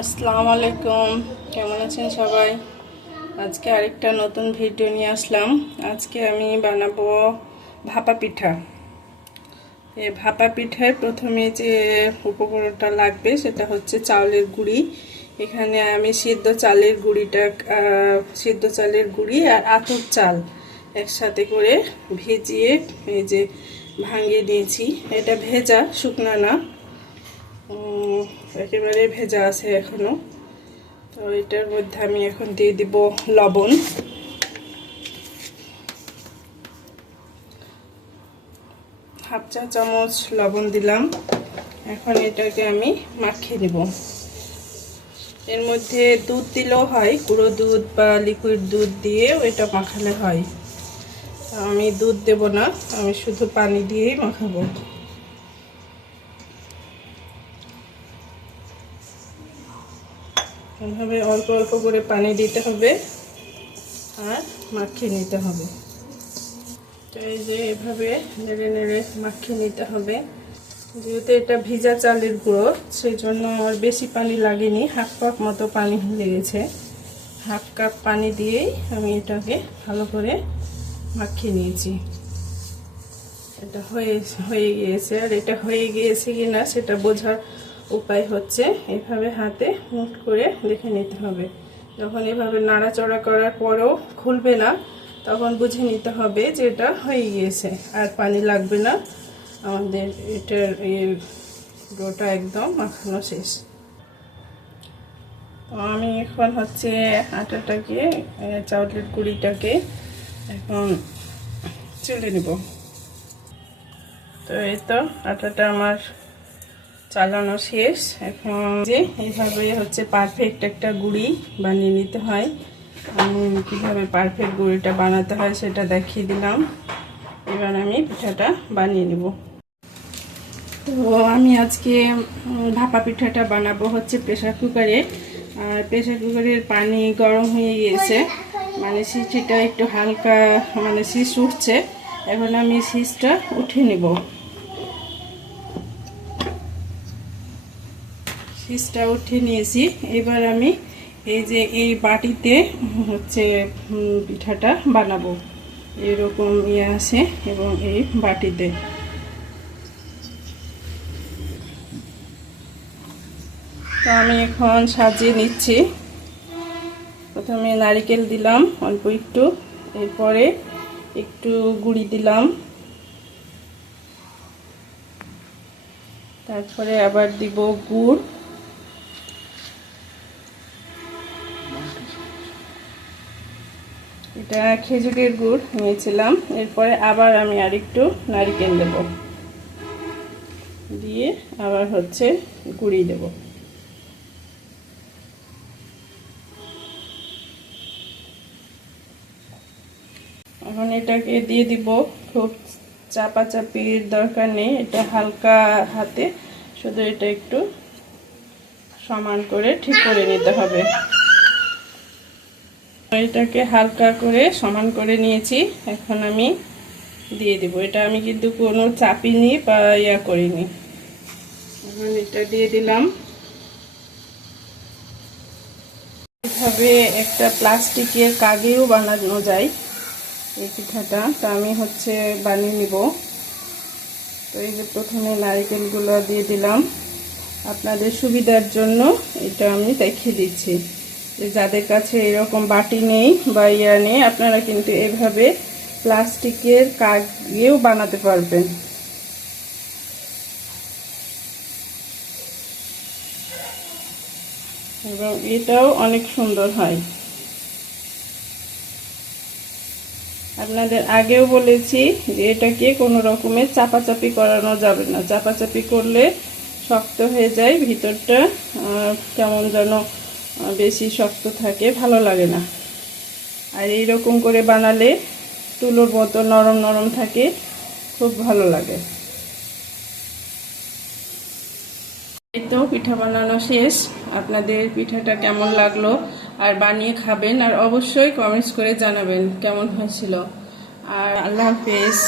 আসসালামু আলাইকুম। কেমন আছেন সবাই? আজকে আরেকটা নতুন ভিডিও নিয়ে আসলাম। আজকে আমি বানাবো ভাপা পিঠা। এই ভাপা পিঠায় প্রথমে যে উপকরণটা লাগবে সেটা হচ্ছে চাউলের গুঁড়ি। এখানে আমি সিদ্ধ চালের গুঁড়িটা সিদ্ধ চালের গুঁড়ি আর আতর চাল একসাথে করে ভেজিয়ে, এই যে ভাঙিয়ে দিয়েছি এটা ভেজা, শুকনা না। একেবারে ভেজা আছে এখনও। তো এটার মধ্যে আমি এখন দিয়ে দিব লবণ। হাফ চা চামচ লবণ দিলাম। এখন এটাকে আমি মাখিয়ে নেব। এর মধ্যে দুধ দিলেও হয়, গুঁড়ো দুধ বা লিকুইড দুধ দিয়ে এটা মাখালে হয়। আমি দুধ দেব না, আমি শুধু পানি দিয়েই মাখাবো। এভাবে অল্প অল্প করে পানি দিতে হবে আর মাখিয়ে নিতে হবে। তো এই যে এভাবে নেড়ে নেড়ে মাখিয়ে নিতে হবে। যেহেতু এটা ভিজা চালের গুঁড়ো সেই জন্য আর বেশি পানি লাগেনি। হাফ কাপ মতো পানি লেগেছে। হাফ কাপ পানি দিয়েই আমি এটাকে ভালো করে মাখিয়ে নিয়েছি। এটা হয়ে হয়ে গিয়েছে। আর এটা হয়ে গিয়েছে কি না সেটা বোঝার উপায় হচ্ছে এভাবে হাতে মুট করে দেখে নিতে হবে। যখন এভাবে নাড়াচড়া করার পরেও খুলবে না, তখন বুঝে নিতে হবে যে এটা হয়ে গিয়েছে। আর পানি লাগবে না। আমাদের এটার ডোটা একদম মাখানো শেষ। আমি এখন হচ্ছে আটাটাকে চাউলের গুঁড়িটাকে এখন চলে নেব। তো এই তো আটাটা আমার চালানো শেষ। এখন যে এইভাবে হচ্ছে পারফেক্ট একটা গুড়ি বানিয়ে নিতে হয়। আমি কীভাবে পারফেক্ট গুঁড়িটা বানাতে হয় সেটা দেখিয়ে দিলাম। এবার আমি পিঠাটা বানিয়ে নেব। তো আমি আজকে ভাপা পিঠাটা বানাবো হচ্ছে প্রেশার কুকারে। আর প্রেশার কুকারের পানি গরম হয়ে গিয়েছে। মানে সিটিটা একটু হালকা মানে শীষ উঠছে। এখন আমি শীষটা উঠে নেব। শীষটা উঠে নিয়েছি। এবার আমি এই যে এই বাটিতে হচ্ছে পিঠাটা বানাবো। এরকম ইয়ে আছে এবং এই বাটিতে। তো আমি এখন সাজিয়ে নিচ্ছি। প্রথমে নারিকেল দিলাম অল্প একটু। এরপরে একটু গুড়ি দিলাম। তারপরে আবার দিব গুড়। এটা খেজুরের গুড় নিয়েছিলাম। এরপরে আবার আমি আরেকটু নারিকেল দেব। দিয়ে আবার হচ্ছে গুঁড়ি দেব। এখন এটাকে দিয়ে দিব। খুব চাপাচাপির দরকার নেই। এটা হালকা হাতে। শুধু এটা একটু সমান করে ঠিক করে নিতে হবে। এটাকে হালকা করে সমান করে নিয়েছি। এখন আমি দিয়ে দিব। এটা আমি কিন্তু কোনো চাপিনি বা ইয়া করিনি। এখন এটা দিয়ে দিলাম। এভাবে একটা প্লাস্টিকের কাগেও বানানো যায় এই পিঠাটা। তো আমি হচ্ছে বানিয়ে নিব। তো এই যে প্রথমে নারিকেলগুলো দিয়ে দিলাম। আপনাদের সুবিধার জন্য এটা আমি দেখিয়ে দিচ্ছি। যে যাদের কাছে এরকম বাটি নেই বা ইয়া নেই, আপনারা কিন্তু এভাবে প্লাস্টিকের কাগেও বানাতে পারবেন। এবং এটাও অনেক সুন্দর হয়। আপনাদের আগেও বলেছি যে এটাকে কোনো রকমের চাপাচাপি করানো যাবে না। চাপাচাপি করলে শক্ত হয়ে যায়, ভিতরটা কেমন যেন বেশি শক্ত থাকে, ভালো লাগে না। আর এই রকম করে বানালে তুলোর মতো নরম নরম থাকে, খুব ভালো লাগে। এই তো পিঠা বানানো শেষ। আপনাদের পিঠাটা কেমন লাগল আর বানিয়ে খাবেন, আর অবশ্যই কমেন্টস করে জানাবেন কেমন হয়েছিল। আর আল্লাহ হাফেজ।